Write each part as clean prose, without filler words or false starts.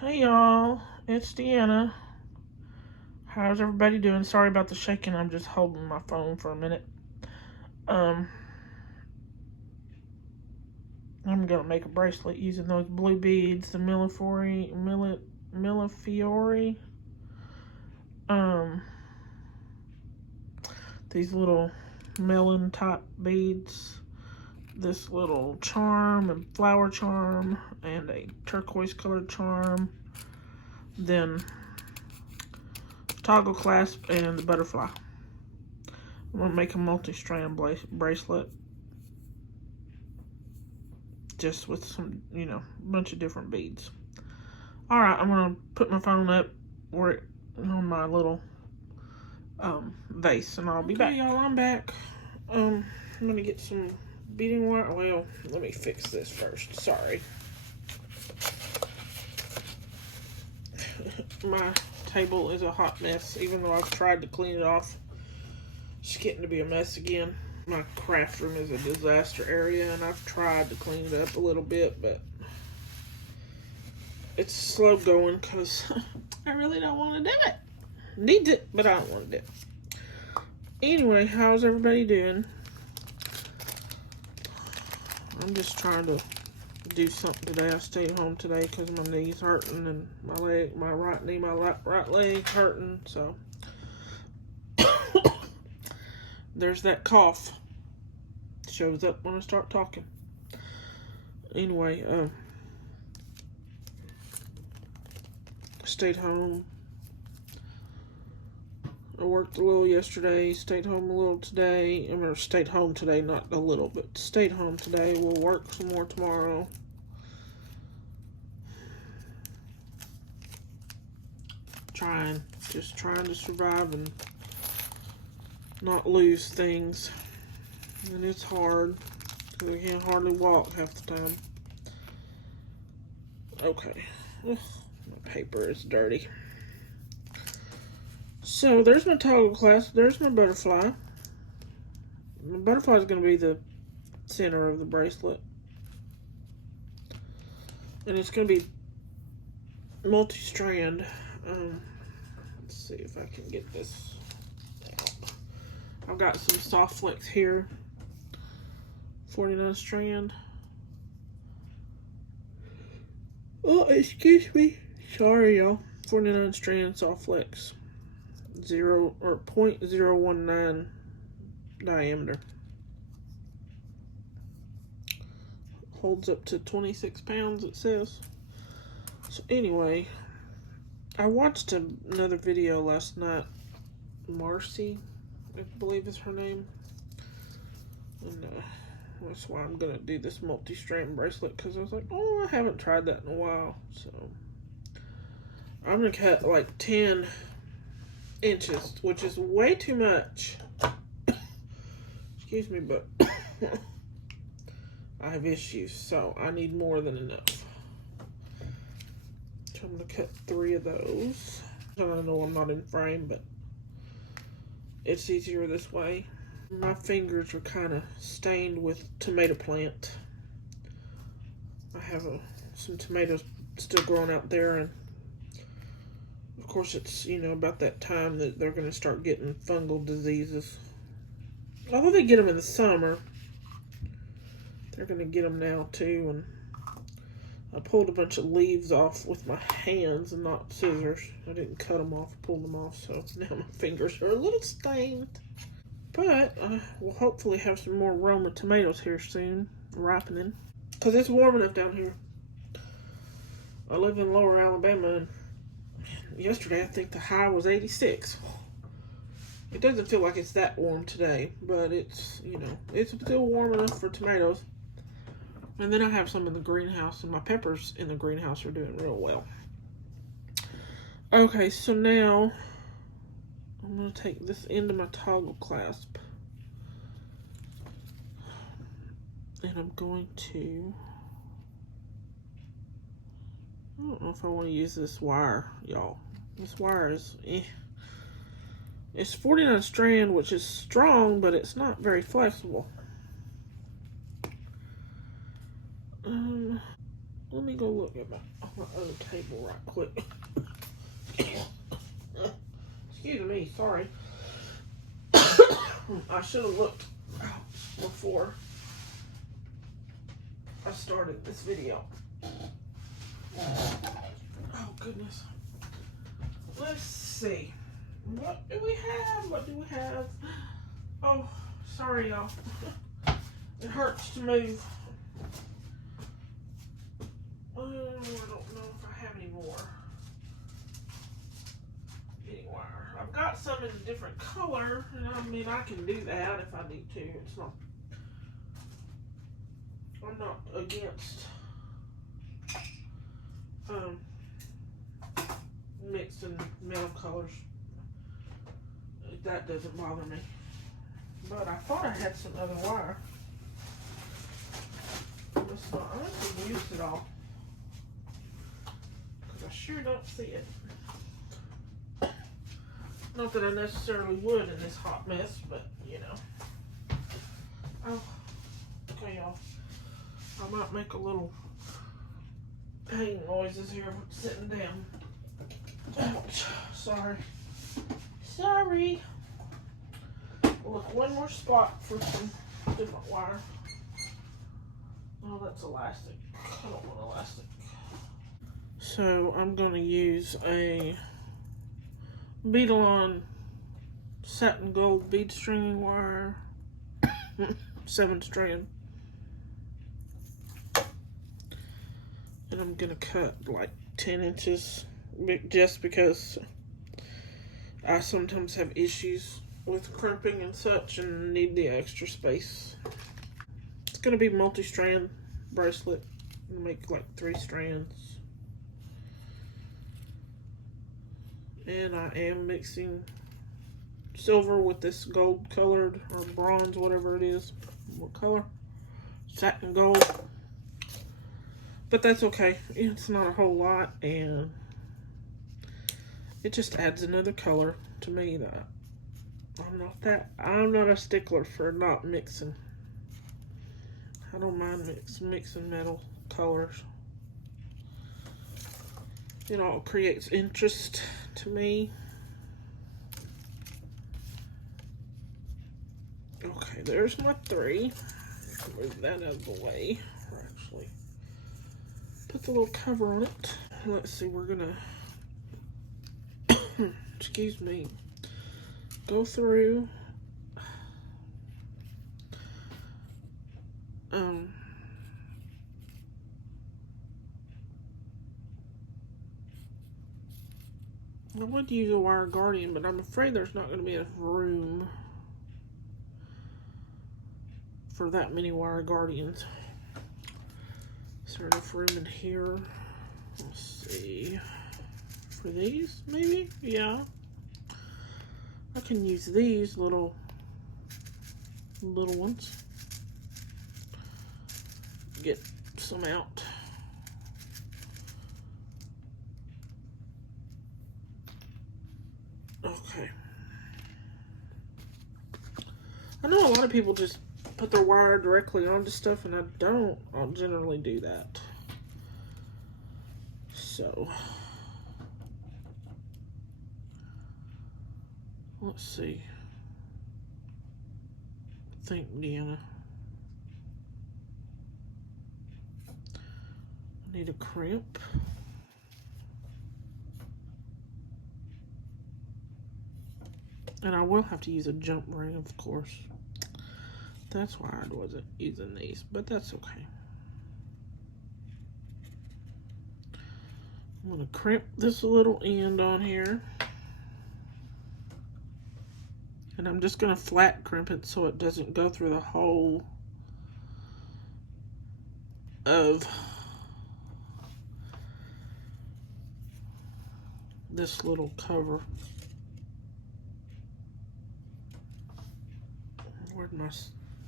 Hey y'all, it's Deanna. How's everybody doing? Sorry about the shaking. I'm just holding my phone for a minute. I'm gonna make a bracelet using those blue beads, the Millefiori. These little melon type beads. This little charm and flower charm and a turquoise colored charm. Then toggle clasp and the butterfly. I'm gonna make a multi-strand bracelet. Just with some, a bunch of different beads. Alright, I'm gonna put my phone up where on my little vase, and I'll be back. Y'all, I'm back. I'm gonna get some beading wire. Well, let me fix this first. Sorry. My table is a hot mess, even though I've tried to clean it off. It's getting to be a mess again. My craft room is a disaster area, and I've tried to clean it up a little bit, but it's slow going because I really don't want to do it. Need it, but I don't want to do it. Anyway, how's everybody doing? I'm just trying to do something today. I stayed home today because my knee's hurting and my right knee, my right leg hurting. So there's that cough. Shows up when I start talking. Anyway, stayed home. I worked a little yesterday, stayed home a little today. I mean, stayed home today, not a little, but stayed home today. We'll work some more tomorrow. Just trying to survive and not lose things. And it's hard, because I can't hardly walk half the time. Okay. Ugh, my paper is dirty. So there's my toggle clasp. There's my butterfly. My butterfly is going to be the center of the bracelet. And it's going to be multi-strand. Let's see if I can get this out. I've got some soft flex here. 49 strand. Oh, excuse me. Sorry, y'all. 49 strand soft flex. 0.019 diameter. Holds up to 26 pounds, it says. So anyway, I watched another video last night. Marcy, I believe is her name. And that's why I'm gonna do this multi-strand bracelet, because I was like, oh, I haven't tried that in a while. So I'm gonna cut like 10 inches, which is way too much. Excuse me, but I have issues, so I need more than enough. So I'm gonna cut 3 of those. I know I'm not in frame, but it's easier this way. My fingers are kind of stained with tomato plant. I have some tomatoes still growing out there, and of course it's, about that time that they're going to start getting fungal diseases. Although they get them in the summer, they're going to get them now too. And I pulled a bunch of leaves off with my hands and not scissors. I didn't cut them off, pulled them off, so now my fingers are a little stained. But we'll hopefully have some more Roma tomatoes here soon, ripening. Because it's warm enough down here. I live in Lower Alabama, and yesterday I think the high was 86. It doesn't feel like it's that warm today, but it's, it's still warm enough for tomatoes. And then I have some in the greenhouse, and my peppers in the greenhouse are doing real well. Okay, so now I'm going to take this into my toggle clasp. And I'm going to, I don't know if I want to use this wire, y'all. This wire is, It's 49 strand, which is strong, but it's not very flexible. Let me go look at my other table right quick. Excuse me, sorry. I should have looked before I started this video. Oh goodness. Let's see. What do we have? What do we have? Oh, sorry y'all. It hurts to move. I don't know if I have any more. Any wire. I've got some in a different color, and I mean I can do that if I need to. It's not. I'm not against mixing metal colors. That doesn't bother me. But I thought I had some other wire. I haven't used it all. Because I sure don't see it. Not that I necessarily would in this hot mess, but you know. Oh, okay, y'all. I might make a little hang noises here sitting down. Ouch. Sorry. Sorry. Look, one more spot for some different wire. Oh, that's elastic. I don't want elastic. So I'm going to use a Beadle-On satin gold bead stringing wire, 7 strand. And I'm going to cut like 10 inches just because I sometimes have issues with crimping and such and need the extra space. It's going to be multi-strand bracelet. I'm going to make like 3 strands. And I am mixing silver with this gold colored or bronze, whatever it is. What color? Satin gold. But that's okay. It's not a whole lot, and it just adds another color to me that I'm not a stickler for not mixing. I don't mind mixing metal colors. It all creates interest to me. Okay, there's my 3. Move that out of the way. Actually, put the little cover on it. Let's see, we're gonna excuse me, go through I would use a wire guardian, but I'm afraid there's not going to be enough room for that many wire guardians. Is there enough room in here? Let's see. For these, maybe? Yeah. I can use these little ones. Get some out. Okay. I know a lot of people just put their wire directly onto stuff, and I don't. I'll generally do that. So, let's see. Think, Deanna. I need a crimp. And I will have to use a jump ring, of course. That's why I wasn't using these, but that's okay. I'm going to crimp this little end on here. And I'm just going to flat crimp it so it doesn't go through the hole of this little cover. Where'd my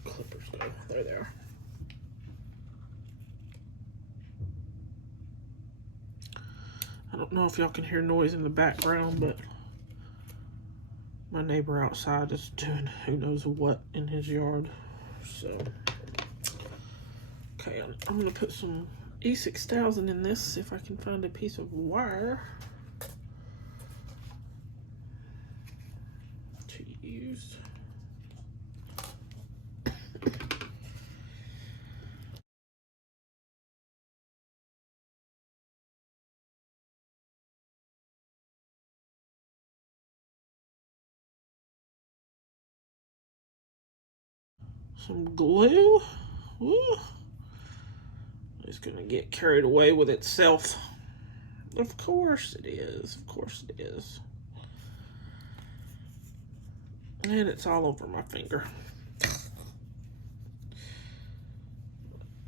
clippers go? There they are. I don't know if y'all can hear noise in the background, but my neighbor outside is doing who knows what in his yard. So, okay, I'm gonna put some E6000 in this, see if I can find a piece of wire to use. Some glue. Woo. It's gonna get carried away with itself. Of course it is. Of course it is. And it's all over my finger.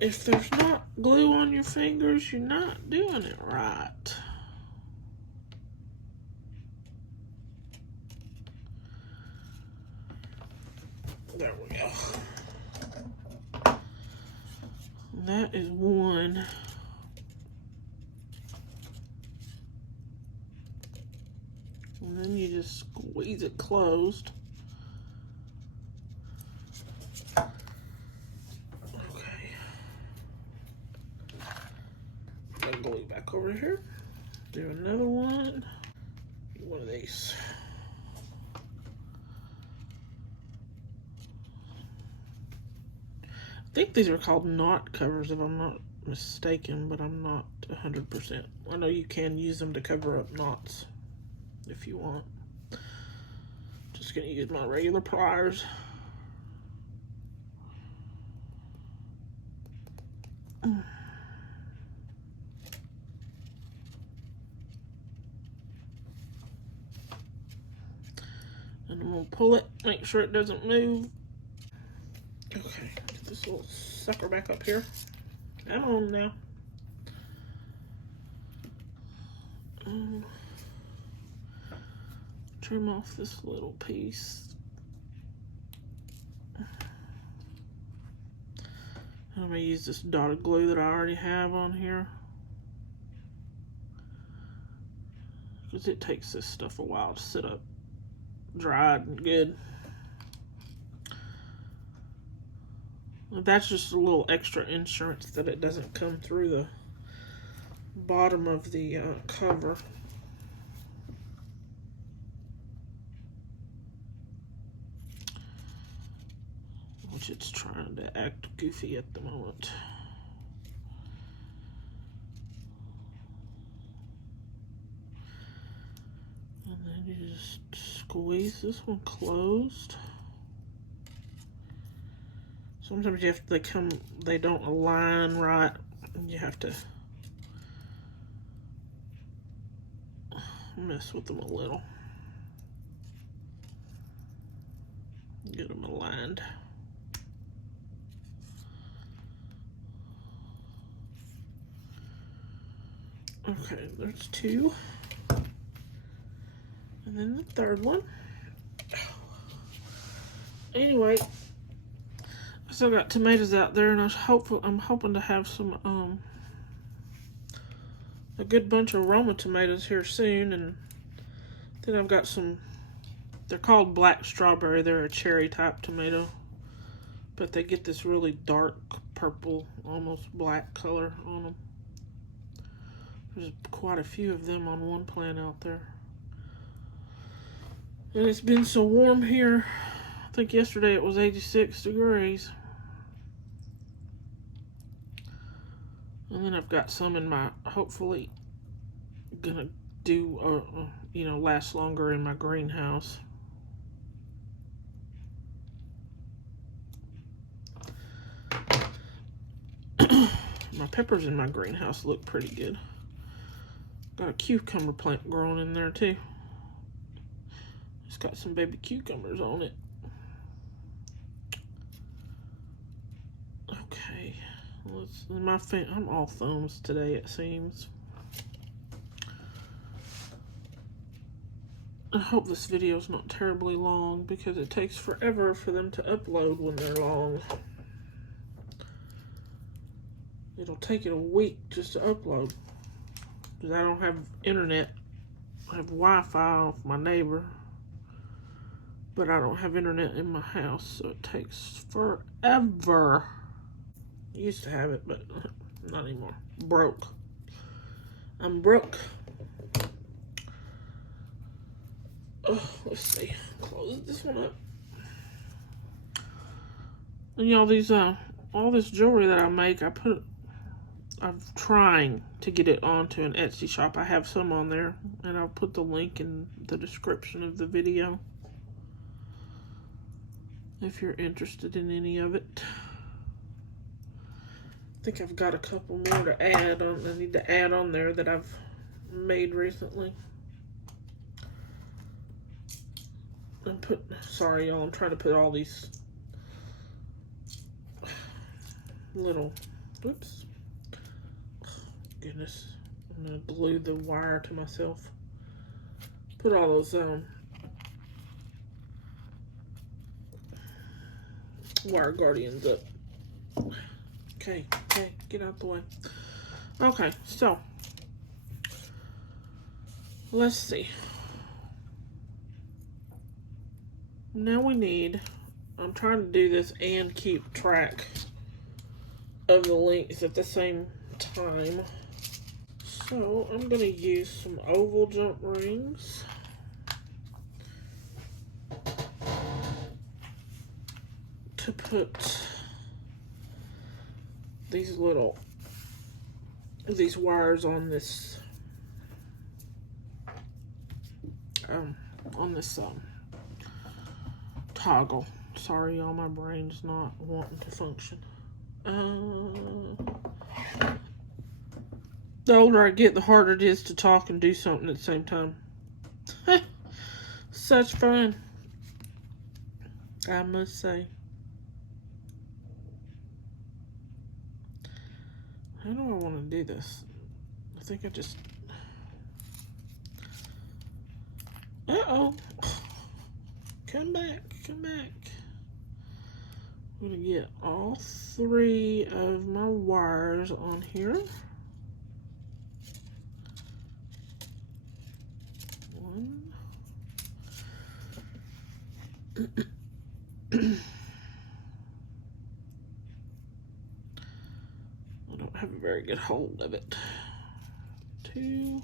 If there's not glue on your fingers, you're not doing it right. There we go. That is one. And then you just squeeze it closed. Okay. Put that glue back over here. Do another one. One of these. I think these are called knot covers if I'm not mistaken, but I'm not 100%. I know you can use them to cover up knots if you want. Just gonna use my regular pliers. And I'm gonna pull it, make sure it doesn't move. Okay, get this little sucker back up here. Come on now. Trim off this little piece. I'm gonna use this dotted glue that I already have on here, because it takes this stuff a while to sit up dried and good. That's just a little extra insurance that it doesn't come through the bottom of the cover. Which it's trying to act goofy at the moment. And then you just squeeze this one closed. Sometimes you have to, they don't align right, and you have to mess with them a little. Get them aligned. Okay, there's two. And then the third one. Anyway, I still got tomatoes out there, and I'm hoping to have some a good bunch of Roma tomatoes here soon. And then I've got some, they're called black strawberry. They're a cherry type tomato, but they get this really dark purple, almost black color on them. There's quite a few of them on one plant out there. And it's been so warm here. I think yesterday it was 86 degrees. And then I've got some in my, hopefully gonna do, last longer in my greenhouse. My peppers in my greenhouse look pretty good. Got a cucumber plant growing in there too. It's got some baby cucumbers on it. Okay, I'm all thumbs today, it seems. I hope this video is not terribly long, because it takes forever for them to upload when they're long. It'll take it a week just to upload, because I don't have internet. I have Wi-Fi off my neighbor, but I don't have internet in my house, so it takes forever. I used to have it, but Not anymore. Broke. I'm broke. Oh, let's see. Close this one up. And y'all, these all this jewelry that I make, I'm trying to get it onto an Etsy shop. I have some on there, and I'll put the link in the description of the video if you're interested in any of it. I think I've got a couple more to add on. I need to add on there that I've made recently. And sorry y'all, I'm trying to put all these little, whoops, goodness, I'm gonna glue the wire to myself. Put all those wire guardians up. Okay, get out the way. Okay, so let's see. Now we need, I'm trying to do this and keep track of the links at the same time. So I'm going to use some oval jump rings. To put these wires on this toggle. Sorry y'all, my brain's not wanting to function. The older I get, the harder it is to talk and do something at the same time. Such fun, I must say. How do I want to do this? I think I just... Uh-oh. Come back. I'm going to get all 3 of my wires on here. 1. I don't have a very good hold of it. 2.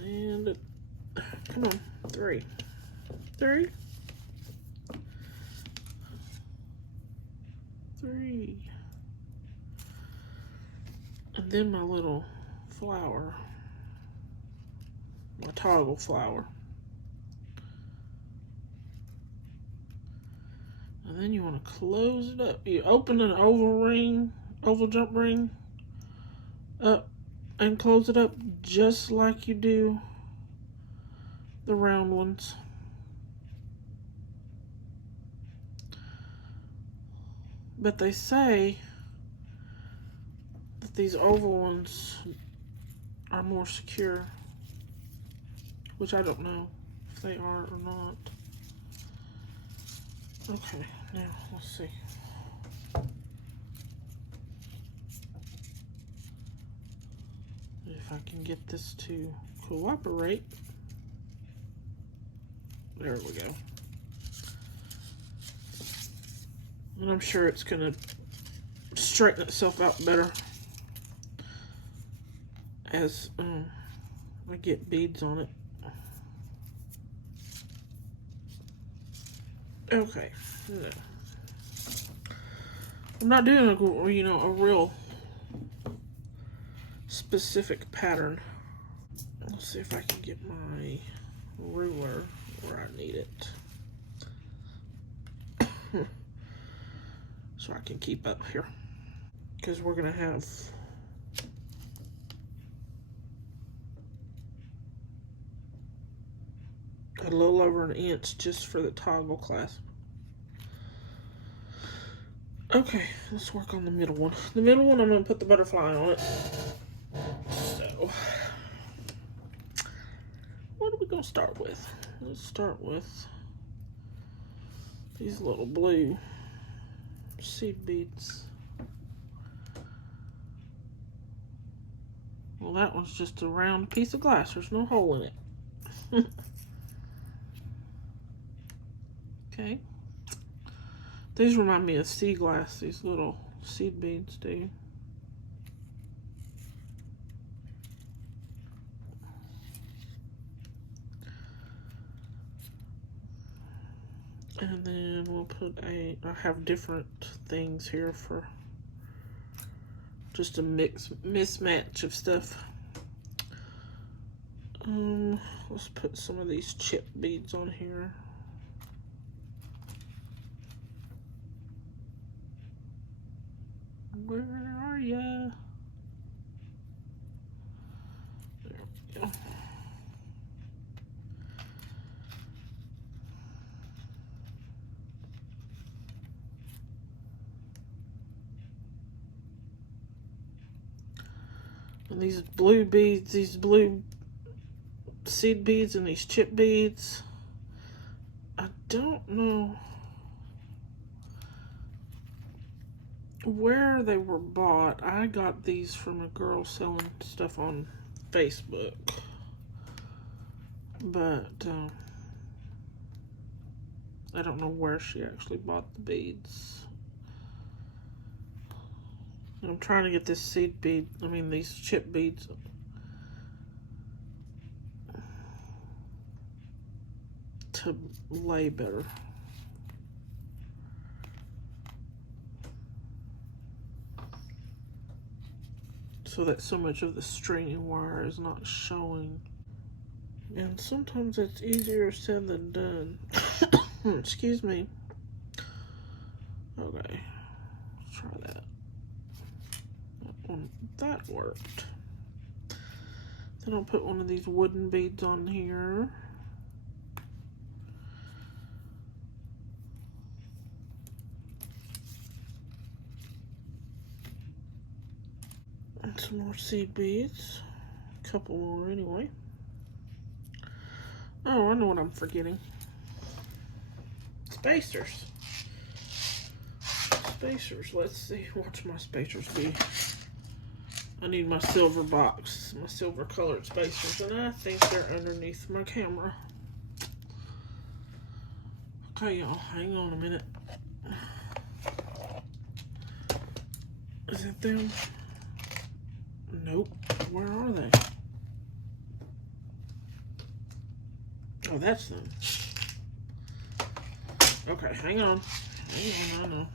And, come on, 3. 3. 3. And then my little flower, my toggle flower. And then you want to close it up. You open an oval jump ring up and close it up just like you do the round ones. But they say that these oval ones are more secure, which I don't know if they are or not. Okay, now let's see. If I can get this to cooperate. There we go. And I'm sure it's going to straighten itself out better as I get beads on it. Okay, no. I'm not doing a real specific pattern. Let's see if I can get my ruler where I need it. So I can keep up here. Because we're going to have a little over an inch just for the toggle clasp. Okay, let's work on the middle one. The middle one, I'm going to put the butterfly on it. So, what are we going to start with? Let's start with these little blue seed beads. Well, that one's just a round piece of glass. There's no hole in it. Okay. These remind me of sea glass, these little seed beads do. And then we'll put I have different things here for just a mismatch of stuff. Let's put some of these chip beads on here. Where are ya? There we go. And these blue beads, these blue seed beads and these chip beads, I don't know where they were bought. I got these from a girl selling stuff on Facebook, but I don't know where she actually bought the beads. I'm trying to get this seed bead, these chip beads to lay better. So that so much of the stringy wire is not showing. And sometimes it's easier said than done. Excuse me. Okay, let's try that. That worked. Then I'll put one of these wooden beads on here. And some more seed beads. A couple more anyway. Oh, I know what I'm forgetting. Spacers. Spacers. Let's see. What's my spacers be? I need my silver box. My silver colored spacers. And I think they're underneath my camera. Okay, y'all. Hang on a minute. Is it them? Nope. Where are they? Oh, that's them. Okay, hang on. Hang on, I know.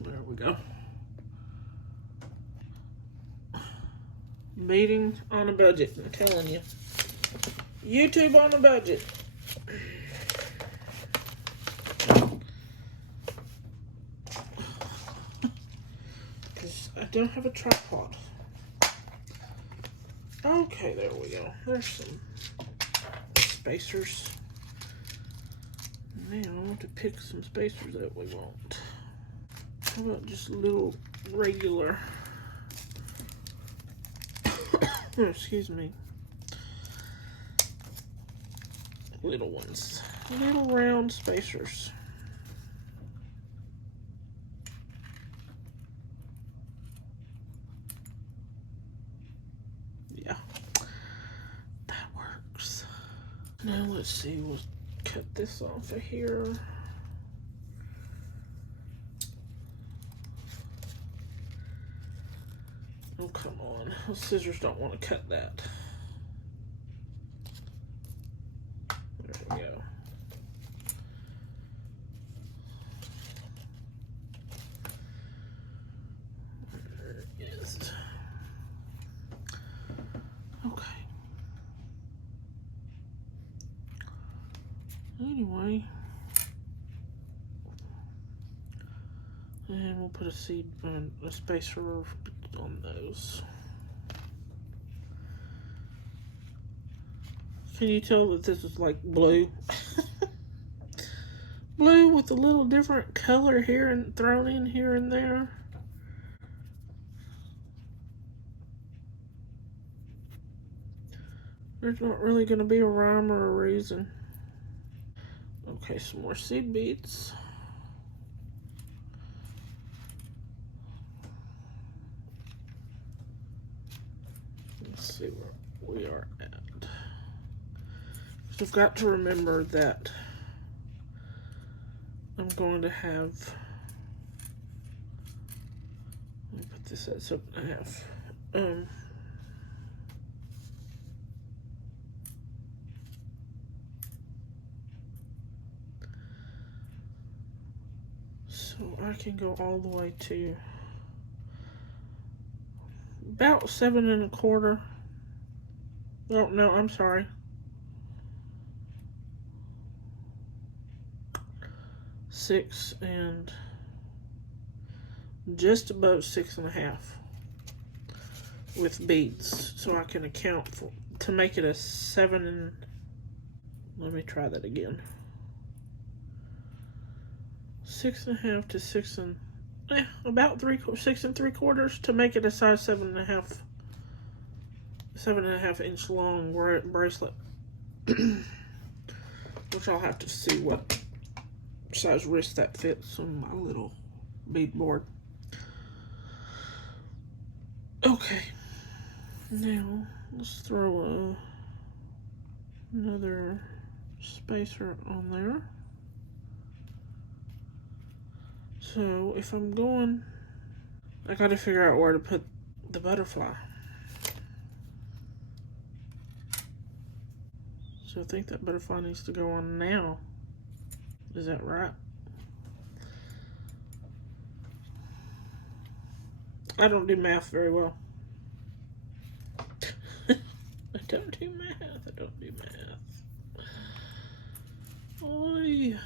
There we go. Meeting on a budget, I'm telling you. YouTube on a budget. Because I don't have a tripod. Okay, there we go. There's some spacers. Now I want to pick some spacers that we want. How about just little regular, excuse me, little ones, little round spacers. Yeah, that works. Now let's see, we'll cut this off of here. Oh, come on. Those scissors don't want to cut that. There we go. There it is. Okay. Anyway. And we'll put a seed and a spacer on those. Can you tell that this is like blue? Blue with a little different color here and thrown in here and there. There's not really going to be a rhyme or a reason. Okay, some more seed beads. Let's see where we are at. So I've got to remember that I'm going to have this at 7.5. So I can go all the way to about 7.25. Oh no, I'm sorry. 6 and just above 6.5 with beads, so I can account for to make it a 7 and let me try that again. 6.5 to 6 and about 6 3/4 to make it a size 7.5, 7.5 inch long bracelet. Which I'll have to see what size wrist that fits on my little bead board. Okay, now let's throw another spacer on there. So if I'm going, I gotta figure out where to put the butterfly. So I think that butterfly needs to go on now. Is that right? I don't do math very well. I don't do math. I don't do math. Oy.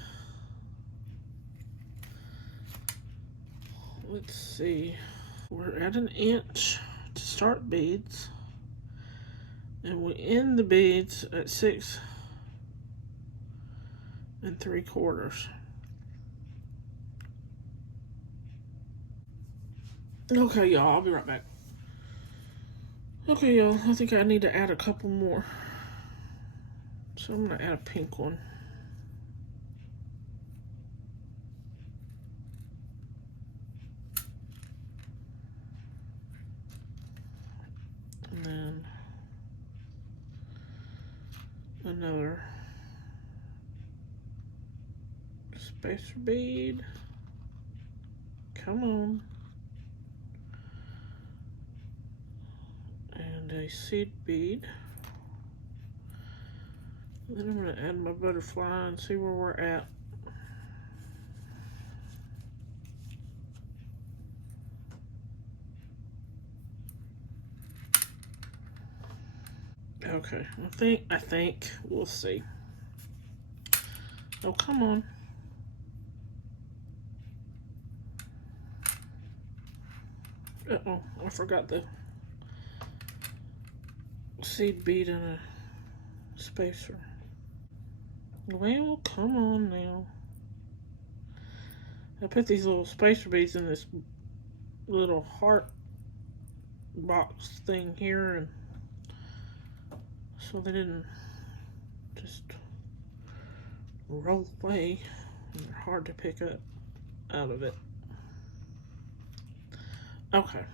Let's see. We're at 1 inch to start beads. And we end the beads at 6 3/4. Okay, y'all, I'll be right back. Okay, y'all, I think I need to add a couple more. So I'm gonna add a pink one. And then another spacer bead. Come on. And a seed bead. And then I'm going to add my butterfly and see where we're at. Okay, I think we'll see. Oh, come on. Uh-oh, I forgot the seed bead and a spacer. Well, come on now. I put these little spacer beads in this little heart box thing here, and so they didn't just roll away, and they're hard to pick up out of it. Okay.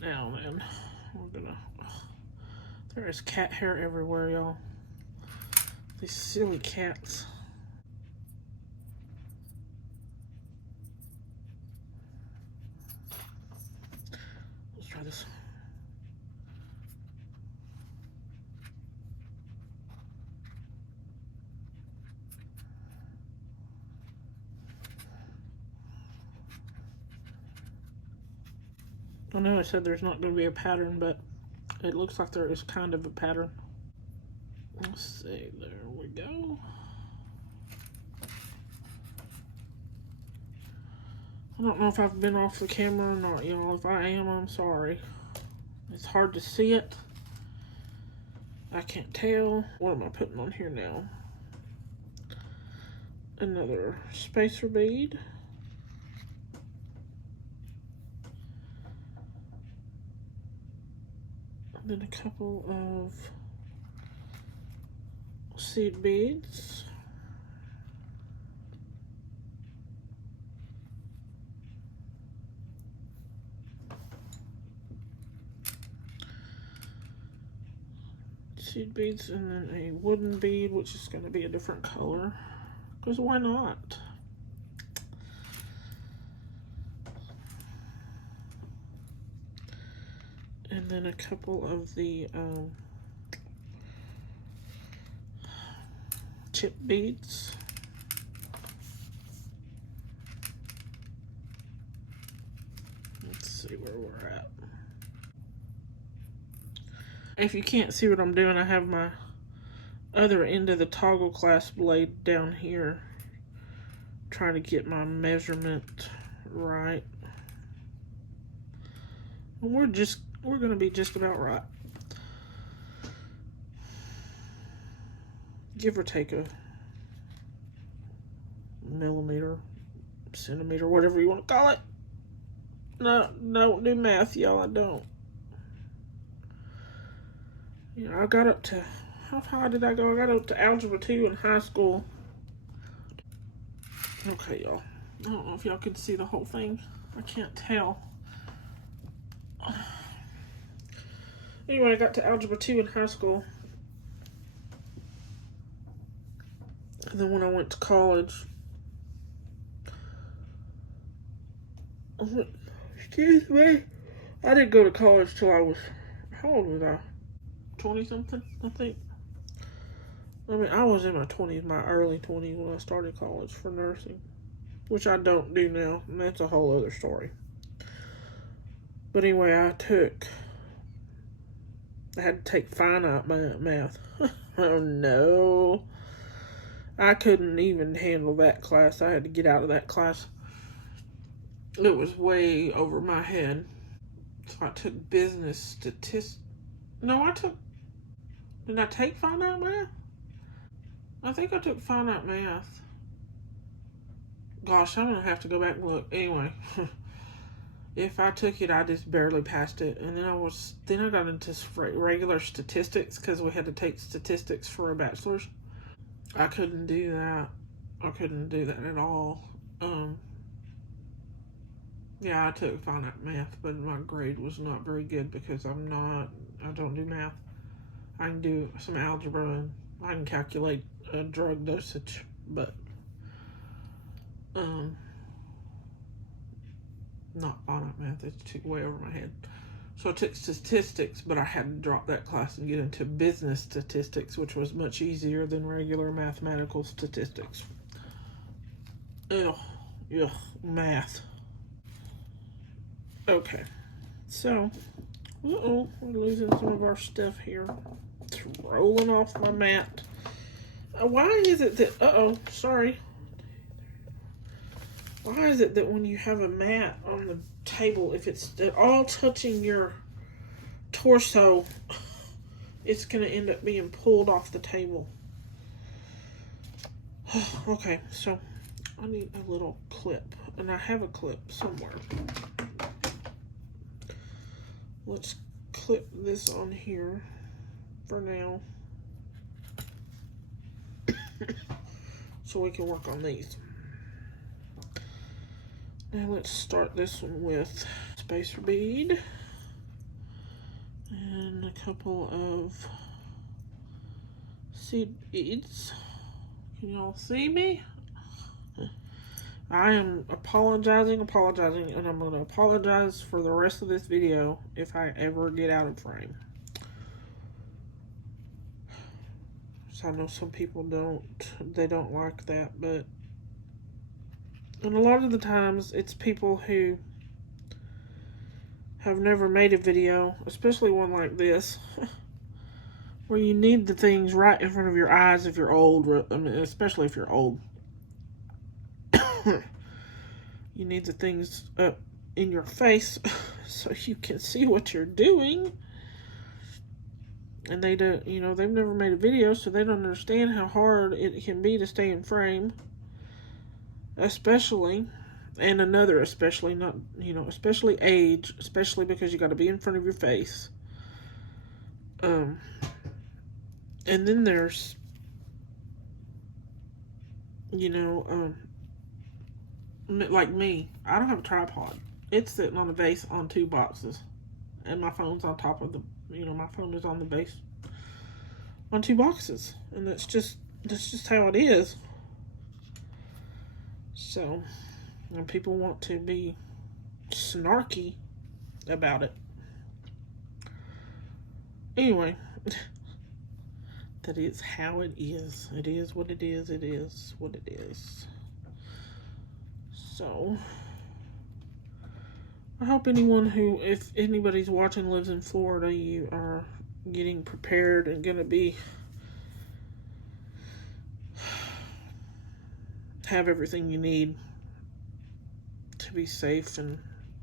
Now then, we're gonna, there is cat hair everywhere, y'all. These silly cats. Let's try this. I know I said there's not going to be a pattern, but it looks like there is kind of a pattern. Let's see, there we go. I don't know if I've been off the camera or not, y'all. If I am, I'm sorry. It's hard to see it. I can't tell. What am I putting on here now? Another spacer bead. And then a couple of seed beads. Seed beads, and then a wooden bead, which is going to be a different color. Because why not? And then a couple of the chip beads. Let's see where we're at. If you can't see what I'm doing, I have my other end of the toggle clasp laid down here, trying to get my measurement right. And we're gonna be just about right, give or take a millimeter, centimeter, whatever you want to call it. No, don't do math, y'all. I don't. You know, I got up to, how high did I go? I got up to Algebra 2 in high school. Okay, y'all. I don't know if y'all can see the whole thing. I can't tell. Anyway, I got to Algebra 2 in high school. And then when I went to college, excuse me, I didn't go to college till I was, how old was I? 20 something, I think. I mean, I was in my 20s, my early 20s when I started college for nursing, which I don't do now, and that's a whole other story. But anyway, I had to take finite math. Oh no. I couldn't even handle that class. I had to get out of that class. It was way over my head. So I took business statistics. No, did I take finite math? I think I took finite math. Gosh, I'm going to have to go back and look. Anyway, if I took it, I just barely passed it. And then I got into regular statistics because we had to take statistics for a bachelor's. I couldn't do that. I couldn't do that at all. Yeah, I took finite math, but my grade was not very good because I don't do math. I can do some algebra and I can calculate a drug dosage, but not finite math. It's way over my head. So I took statistics, but I had to drop that class and get into business statistics, which was much easier than regular mathematical statistics. Ugh, math. Okay, so, we're losing some of our stuff here. It's rolling off my mat. Why is it that, sorry. Why is it that when you have a mat on the table, if it's at all touching your torso, it's going to end up being pulled off the table? Okay, so I need a little clip, and I have a clip somewhere. Let's clip this on here for now so we can work on these. Now let's start this one with spacer bead and a couple of seed beads. Can y'all see me? I am apologizing, and I'm going to apologize for the rest of this video if I ever get out of frame. So I know some people don't like that, but and a lot of the times it's people who have never made a video, especially one like this, where you need the things right in front of your eyes if you're old. I mean, especially if you're old. You need the things up in your face so you can see what you're doing. And they don't, they've never made a video, so they don't understand how hard it can be to stay in frame. Especially, and another especially, not, especially age, especially because you got to be in front of your face. And then there's, like me, I don't have a tripod. It's sitting on a base on 2 boxes. And my phone's on top of my phone is on the base on 2 boxes. And that's just how it is. So, when people want to be snarky about it, Anyway, that is how it is. It is what it is. It is what it is. So, I hope anyone who, if anybody's watching, lives in Florida, you are getting prepared and going to be, have everything you need to be safe and,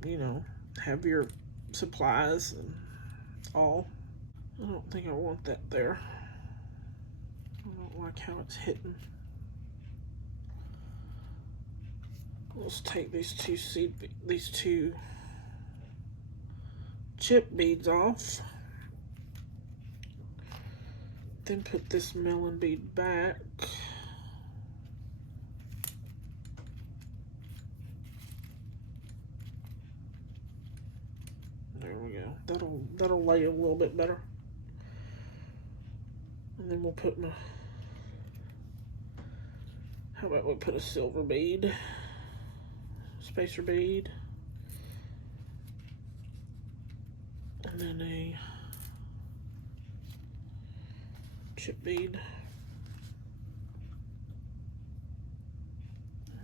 you know, have your supplies and all. I don't think I want that there. I don't like how it's hitting. Let's take these two chip beads off. Then put this melon bead back. There we go. That'll lay a little bit better. And then we'll put how about we put a silver bead, spacer bead, and then a chip bead.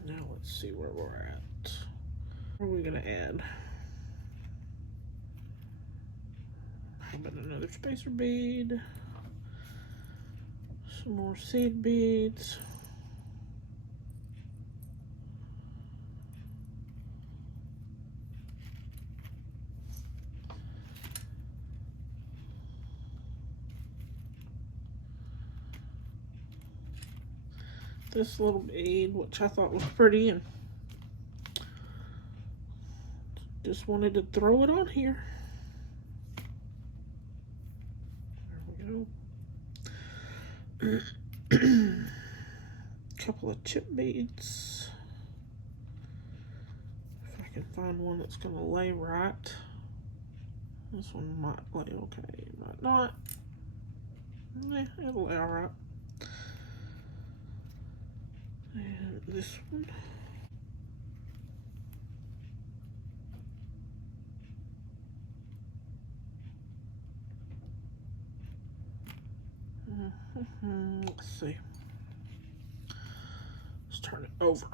Now let's see where we're at. What are we gonna add? How about another spacer bead? Some more seed beads. This little bead, which I thought was pretty, and just wanted to throw it on here. There we go. Couple of chip beads. If I can find one that's gonna lay right. This one might lay okay, might not. It'll lay alright. And this one. Let's see. Let's turn it over.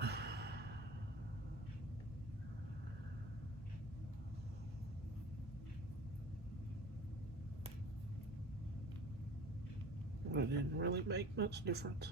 It didn't really make much difference.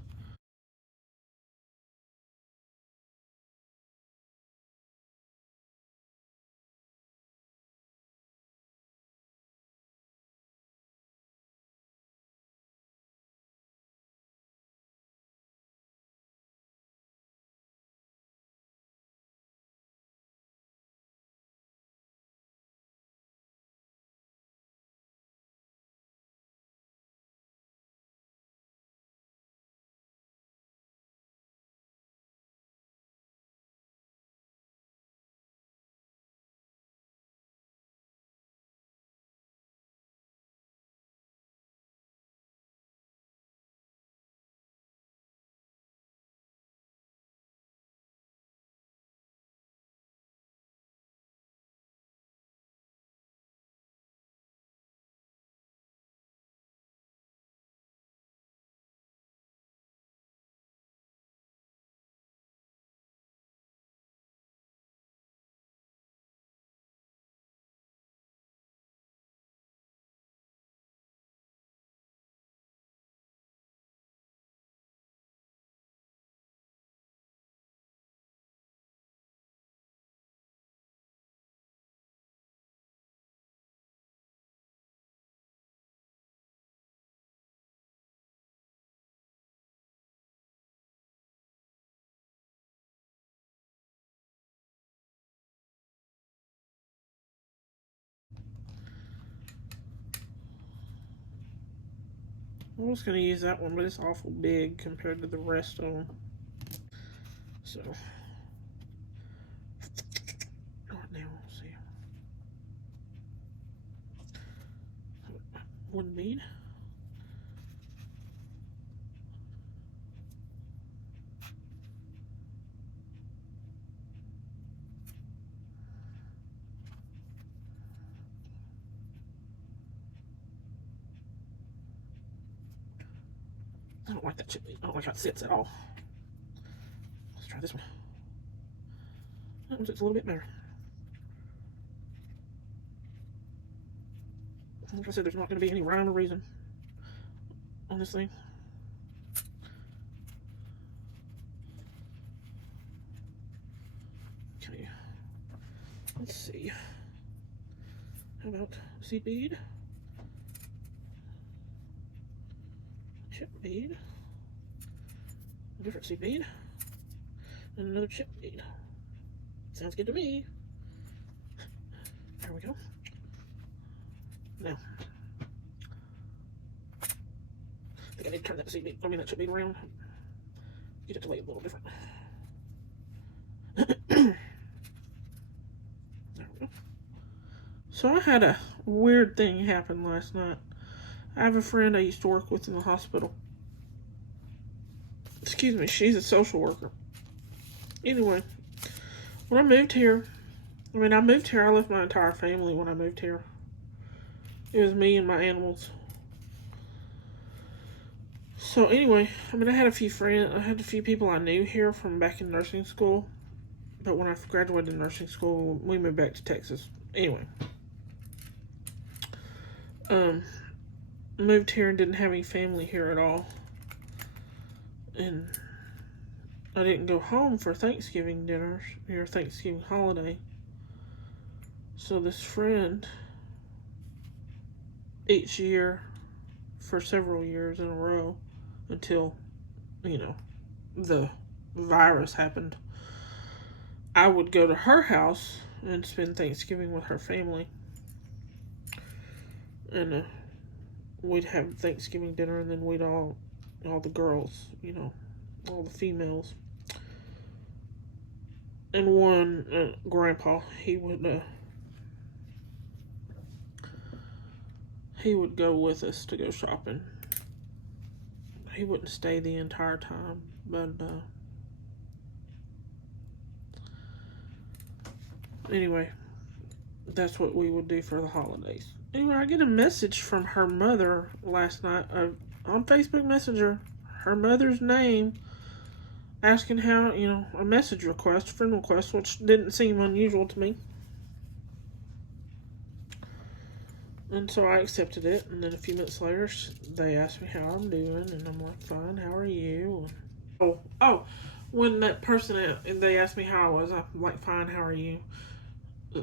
I was going to use that one, but it's awful big compared to the rest of them. So, what now? We'll see. One bead. I don't like that chip bead. I don't like how it sits at all. Let's try this one. That one sits a little bit better. Like I said, there's not going to be any rhyme or reason on this thing. Okay. Let's see. How about seed bead? Chip bead. A different seed bead. And another chip bead. Sounds good to me. There we go. Now, I think I need to turn that seed bead, that chip bead around. Get it to lay a little different. There we go. So I had a weird thing happen last night. I have a friend I used to work with in the hospital. Excuse me, she's a social worker. Anyway, when I moved here, I left my entire family when I moved here. It was me and my animals. So anyway, I had a few people I knew here from back in nursing school. But when I graduated nursing school, we moved back to Texas. Anyway. Moved here and didn't have any family here at all. And I didn't go home for Thanksgiving dinners, or Thanksgiving holiday. So this friend, each year, for several years in a row, until, the virus happened, I would go to her house and spend Thanksgiving with her family. And we'd have Thanksgiving dinner, and then we'd all the girls, all the females. And one, grandpa, he would go with us to go shopping. He wouldn't stay the entire time, but anyway, that's what we would do for the holidays. Anyway, I get a message from her mother last night on Facebook Messenger. Her mother's name, asking how, a message request, friend request, which didn't seem unusual to me. And so I accepted it, and then a few minutes later, they asked me how I'm doing, and I'm like, fine, how are you? And, when that person, they asked me how I was, I'm like, fine, how are you?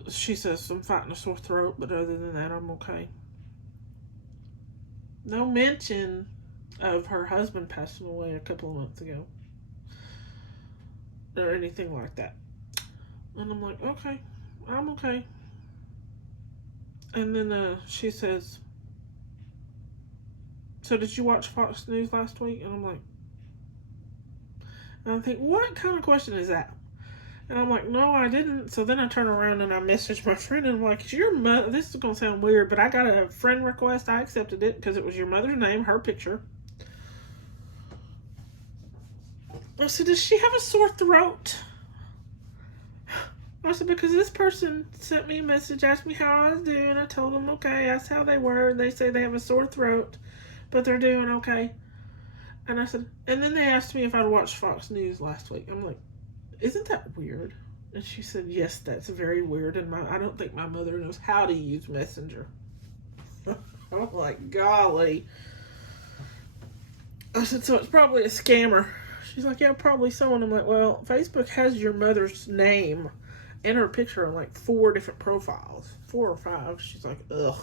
She says, I'm fighting a sore throat, but other than that, I'm okay. No mention of her husband passing away a couple of months ago, or anything like that. And I'm like, okay, I'm okay. And then she says, so did you watch Fox News last week? And I'm like, and I think, what kind of question is that? And I'm like, no, I didn't. So then I turn around and I message my friend, and I'm like, is your mother, this is going to sound weird, but I got a friend request. I accepted it because it was your mother's name, her picture. I said, does she have a sore throat? I said, because this person sent me a message, asked me how I was doing. I told them, okay, asked how they were. And they say they have a sore throat, but they're doing okay. And I said, and then they asked me if I'd watched Fox News last week. I'm like, isn't that weird? And she said, yes, that's very weird. And I don't think my mother knows how to use Messenger. I'm like, golly. I said, so it's probably a scammer. She's like, yeah, probably so. And I'm like, well, Facebook has your mother's name and her picture on like 4 different profiles. 4 or 5. She's like, ugh.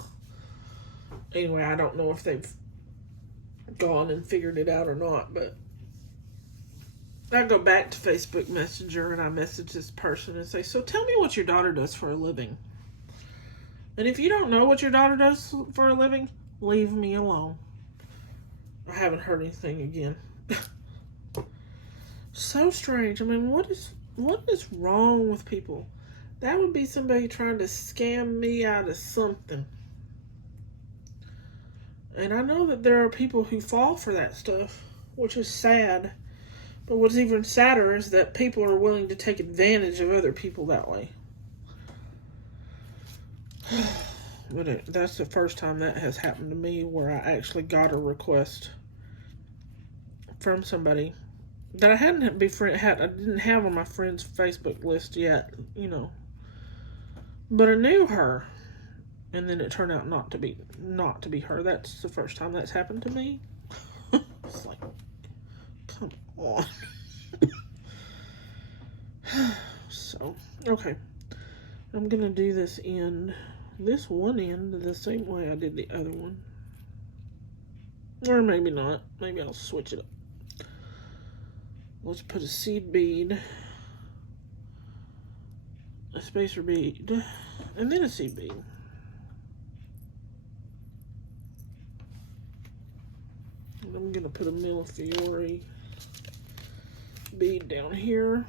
Anyway, I don't know if they've gone and figured it out or not, but I go back to Facebook Messenger and I message this person and say, so tell me what your daughter does for a living. And if you don't know what your daughter does for a living, leave me alone. I haven't heard anything again. So strange. What is wrong with people? That would be somebody trying to scam me out of something. And I know that there are people who fall for that stuff, which is sad. But what's even sadder is that people are willing to take advantage of other people that way. But that's the first time that has happened to me, where I actually got a request from somebody that I hadn't I didn't have on my friend's Facebook list yet, you know. But I knew her, and then it turned out not to be her. That's the first time that's happened to me. It's like, come on. So, okay. I'm gonna do this one end the same way I did the other one. Or maybe not. Maybe I'll switch it up. Let's put a seed bead, a spacer bead, and then a seed bead. And I'm gonna put a Multri bead down here.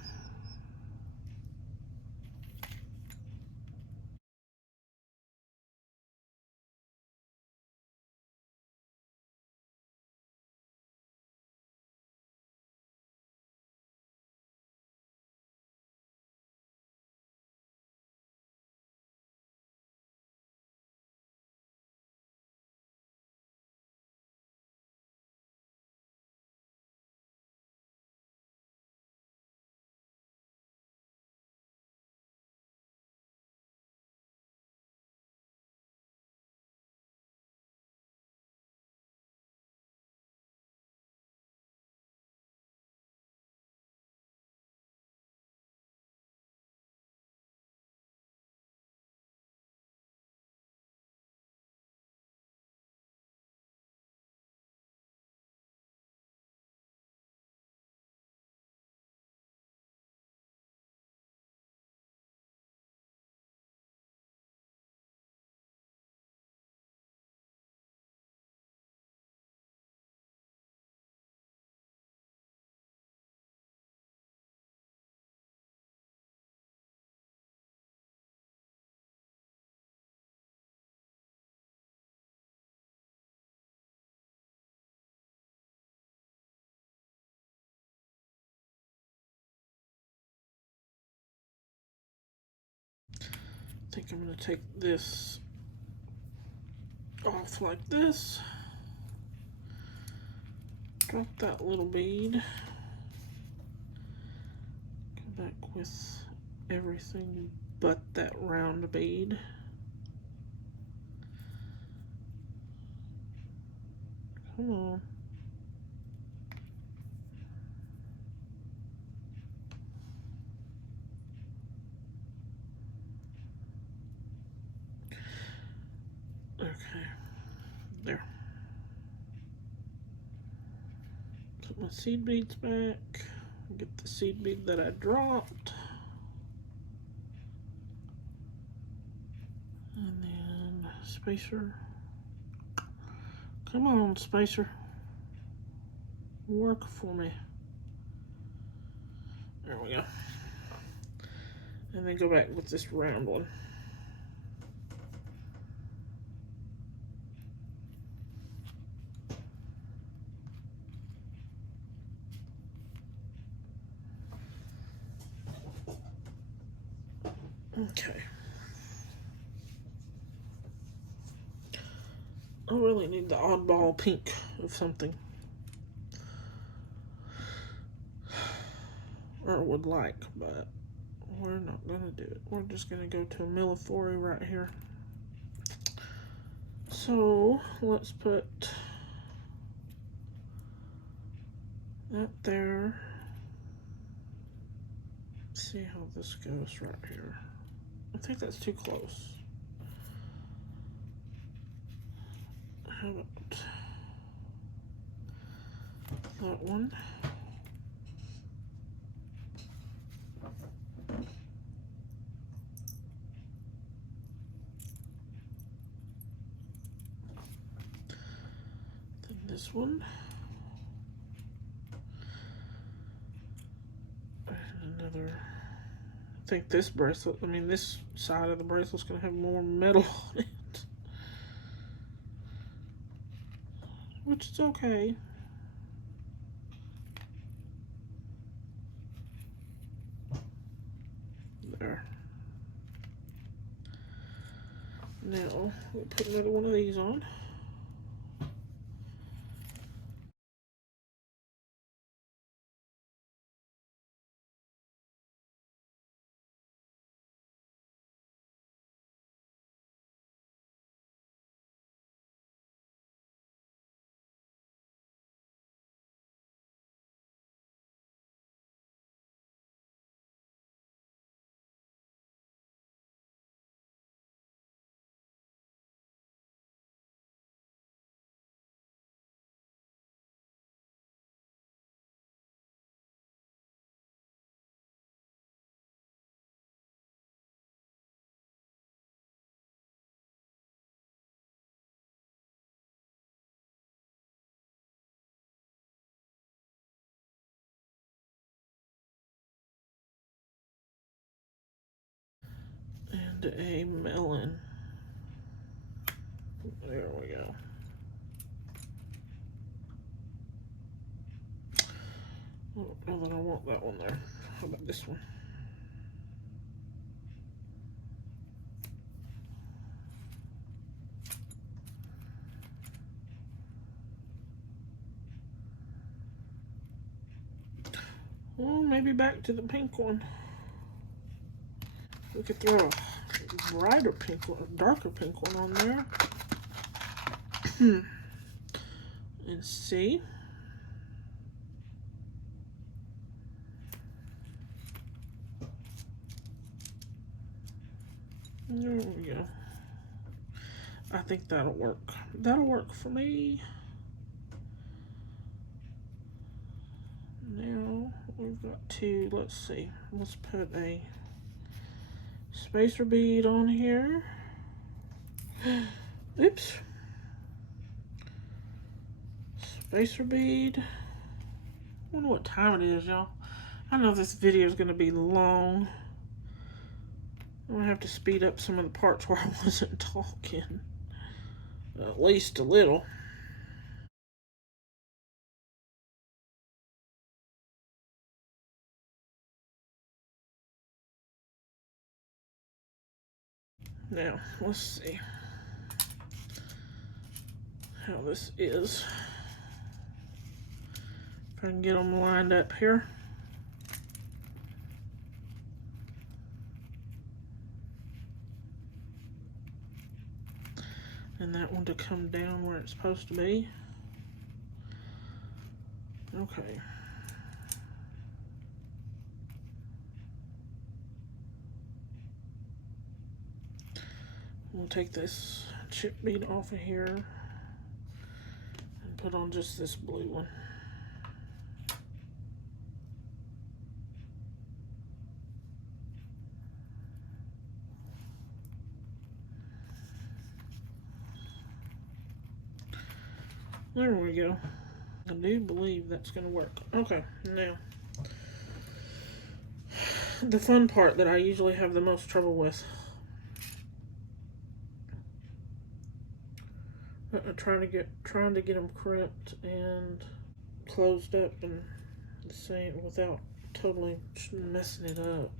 I think I'm going to take this off like this. Drop that little bead. Come back with everything but that round bead. Come on. Okay, there. Put my seed beads back. Get the seed bead that I dropped. And then spacer. Come on, spacer. Work for me. There we go. And then go back with this round one. Okay. I really need the oddball pink of something. Or would like, but we're not gonna do it. We're just gonna go to a Multri right here. So let's put that there. See how this goes right here. I think that's too close. How about that one? Then this one. And another. I think this bracelet, this side of the bracelet's gonna have more metal on it. Which is okay. There. Now, we'll put another one of these on. and a melon. There we go. I don't know that I want that one there. How about this one? Well, maybe back to the pink one. We could throw a brighter pink one, a darker pink one on there. And see. There we go. I think that'll work. That'll work for me. Now we've got to, let's see, let's put a spacer bead on here. Oops. Spacer bead. I wonder what time it is, y'all. I know this video is going to be long. I'm going to have to speed up some of the parts where I wasn't talking. At least a little. Now, let's see how this is. If I can get them lined up here. And that one to come down where it's supposed to be. Okay. We'll take this chip bead off of here and put on just this blue one. There we go. I do believe that's going to work. Okay, now, the fun part that I usually have the most trouble with. Trying to get them crimped and closed up and the same without totally messing it up.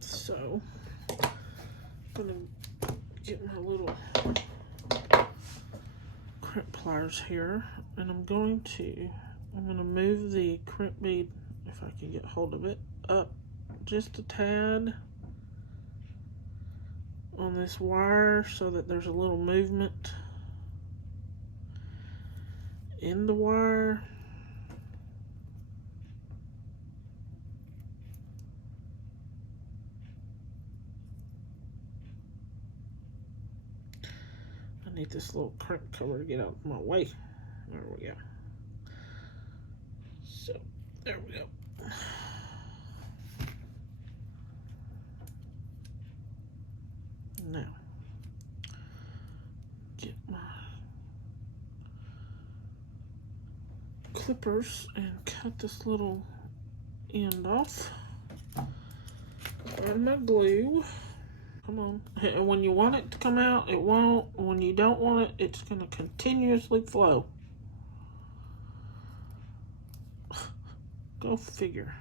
So, I'm gonna get my little crimp pliers here, and I'm gonna move the crimp bead, if I can get hold of it, up just a tad on this wire so that there's a little movement in the wire. I need this little crimp cover to get out of my way. There we go. So, there we go. Now, get my clippers and cut this little end off. And my glue. Come on. And when you want it to come out, it won't. When you don't want it, it's going to continuously flow. Go figure.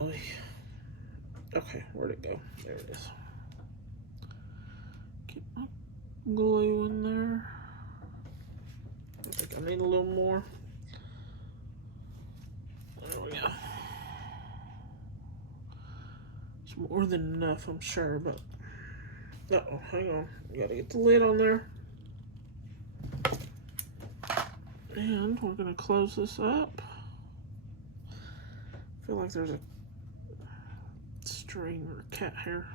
Oy. Okay, where'd it go? There it is. Get my glue in there. I think I need a little more. There we go. It's more than enough, I'm sure, but... Uh-oh, hang on. You gotta get the lid on there. And we're gonna close this up. I feel like there's a string or a cat hair.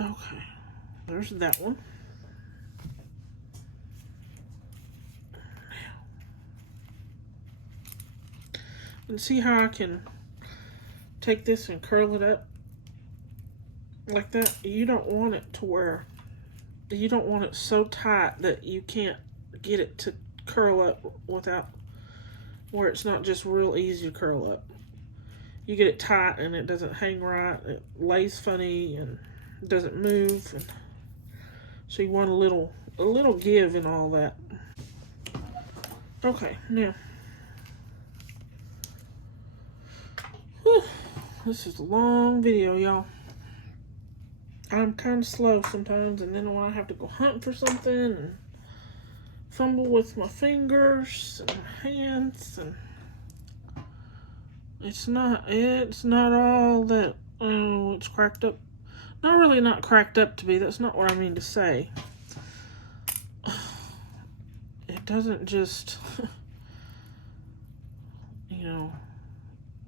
Okay, there's that one. And see how I can take this and curl it up like that, you don't want it to where, you don't want it so tight that you can't get it to curl up without, where it's not just real easy to curl up. You get it tight and it doesn't hang right, it lays funny and doesn't move, and so you want a little give in all that. Okay, now, whew, this is a long video, y'all. I'm kind of slow sometimes, and then when I have to go hunt for something and fumble with my fingers and my hands, and it's not all that, oh, it's cracked up. Not really, not cracked up to be. That's not what I mean to say. It doesn't just, you know,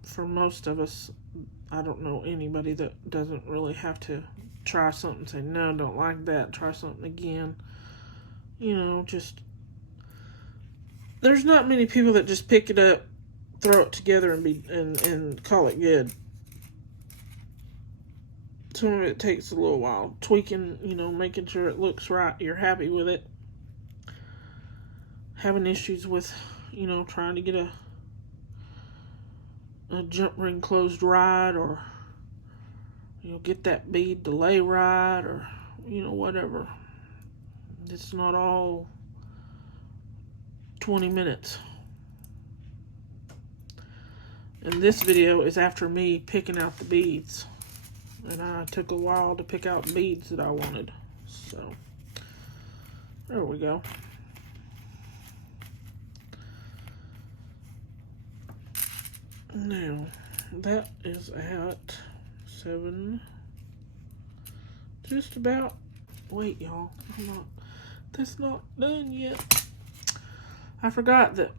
for most of us, I don't know anybody that doesn't really have to try something, say, no, don't like that, try something again. You know, just, there's not many people that just pick it up, throw it together, and call it good. Some of it takes a little while. Tweaking, you know, making sure it looks right, you're happy with it. Having issues with, you know, trying to get a jump ring closed right, or, you know, get that bead to lay right, or, you know, whatever. It's not all 20 minutes. And this video is after me picking out the beads. And I took a while to pick out beads that I wanted. So, there we go. Now, that is at 7. Just about. Wait, y'all. That's not done yet. I forgot that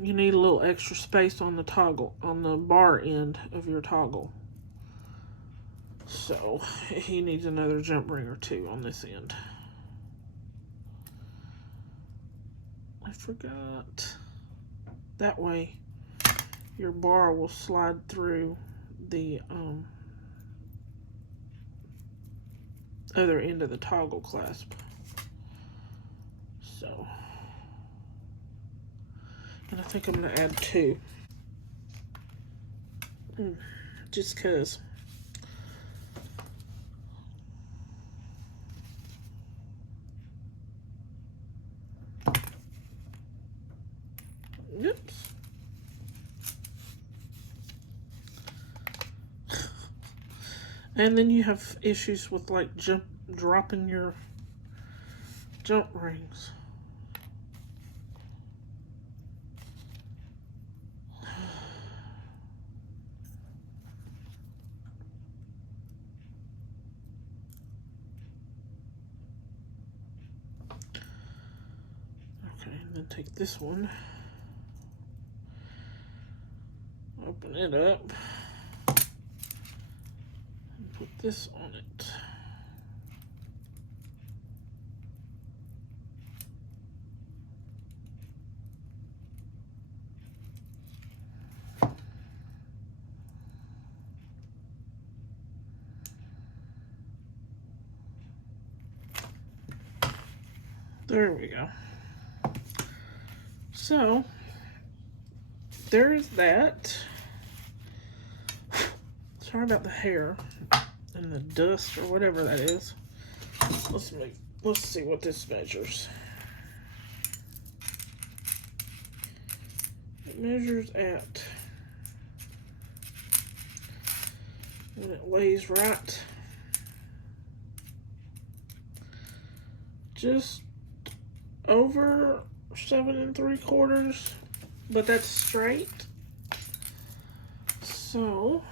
you need a little extra space on the toggle, on the bar end of your toggle. So, he needs another jump ring or 2 on this end. I forgot. That way, your bar will slide through the other end of the toggle clasp. So, and I think I'm going to add 2. Just because. Oops. And then you have issues with like dropping your jump rings. Okay, and then take this one. Open it up. And put this on it. There we go. So, there's that. Sorry about the hair and the dust or whatever that is. Let's see what this measures. It measures at, when it lays right, just over 7 3/4, but that's straight. So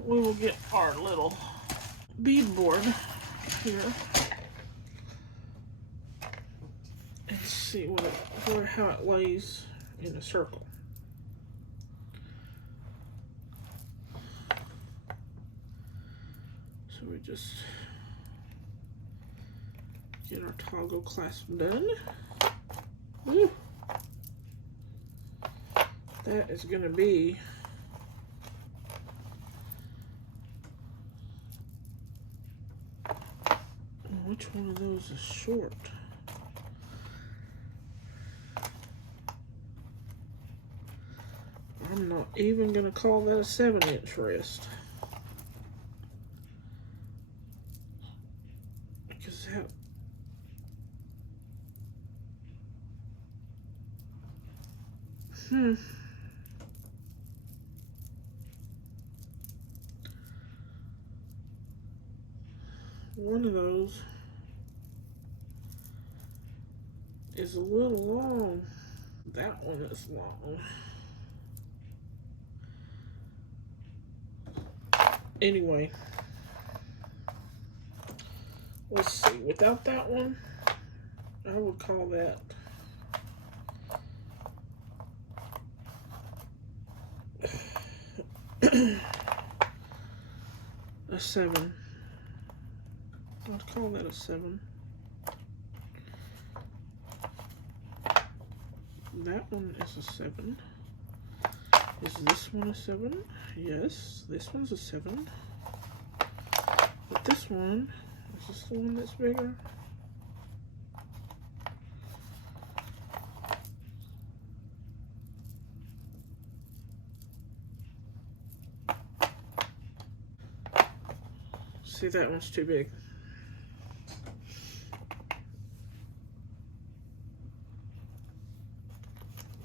we will get our little bead board here and see how it lays in a circle. So we just get our toggle clasp done. Woo. That is going to be Which one of those is short? I'm not even gonna call that a 7-inch wrist. Because how... One of those is a little long. That one is long. Anyway, let's see. Without that one, I would call that a 7. I'd call that a 7. That one is a 7. Is this one a 7? Yes, this one's a 7. But this one, is this the one that's bigger? See, that one's too big.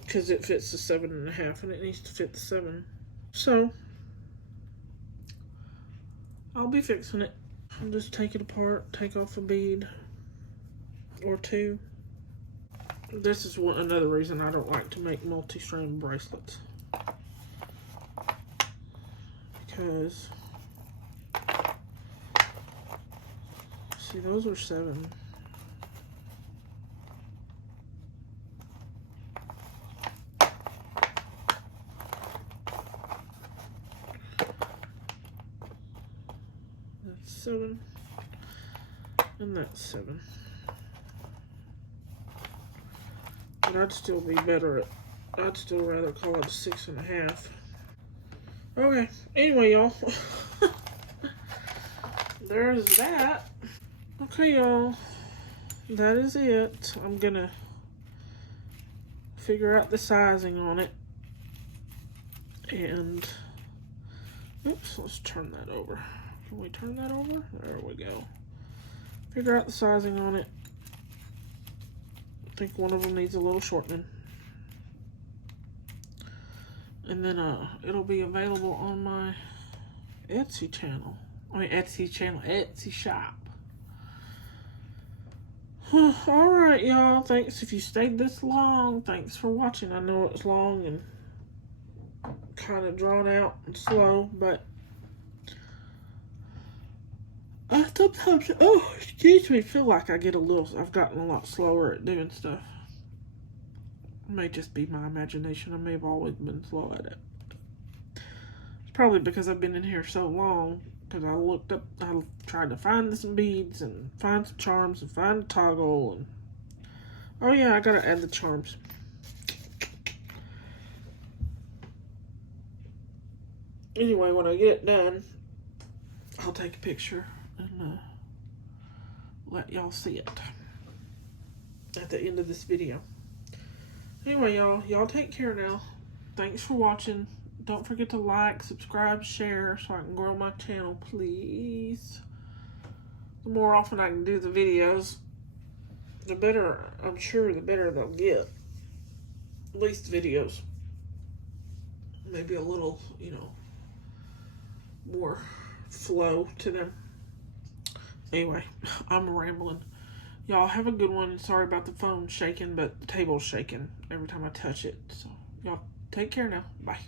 Because it fits the 7.5 and it needs to fit the 7. So, I'll be fixing it. I'll just take it apart, take off a bead or two. This is another reason I don't like to make multi-strand bracelets. Because, see, those are 7. That's 7. And that's 7. But I'd still be better at, I'd still rather call it a 6.5. Okay, anyway, y'all. There's that. Okay, y'all. That is it. I'm gonna figure out the sizing on it. And, oops, let's turn that over. Can we turn that over? There we go. Figure out the sizing on it. I think one of them needs a little shortening. And then it'll be available on my Etsy channel. Etsy shop. Alright, y'all. Thanks if you stayed this long. Thanks for watching. I know it was long and kind of drawn out and slow, but I sometimes, excuse me, feel like I've gotten a lot slower at doing stuff. It may just be my imagination. I may have always been slow at it. It's probably because I've been in here so long, because I tried to find some beads and find some charms and find a toggle. And oh yeah, I gotta add the charms. Anyway, when I get it done, I'll take a picture and let y'all see it at the end of this video. Anyway, y'all take care now. Thanks for watching. Don't forget to like, subscribe, share so I can grow my channel, please. The more often I can do the videos, the better, I'm sure, the better they'll get. At least videos. Maybe a little, more flow to them. Anyway, I'm rambling. Y'all have a good one. Sorry about the phone shaking, but the table's shaking every time I touch it. So y'all take care now. Bye.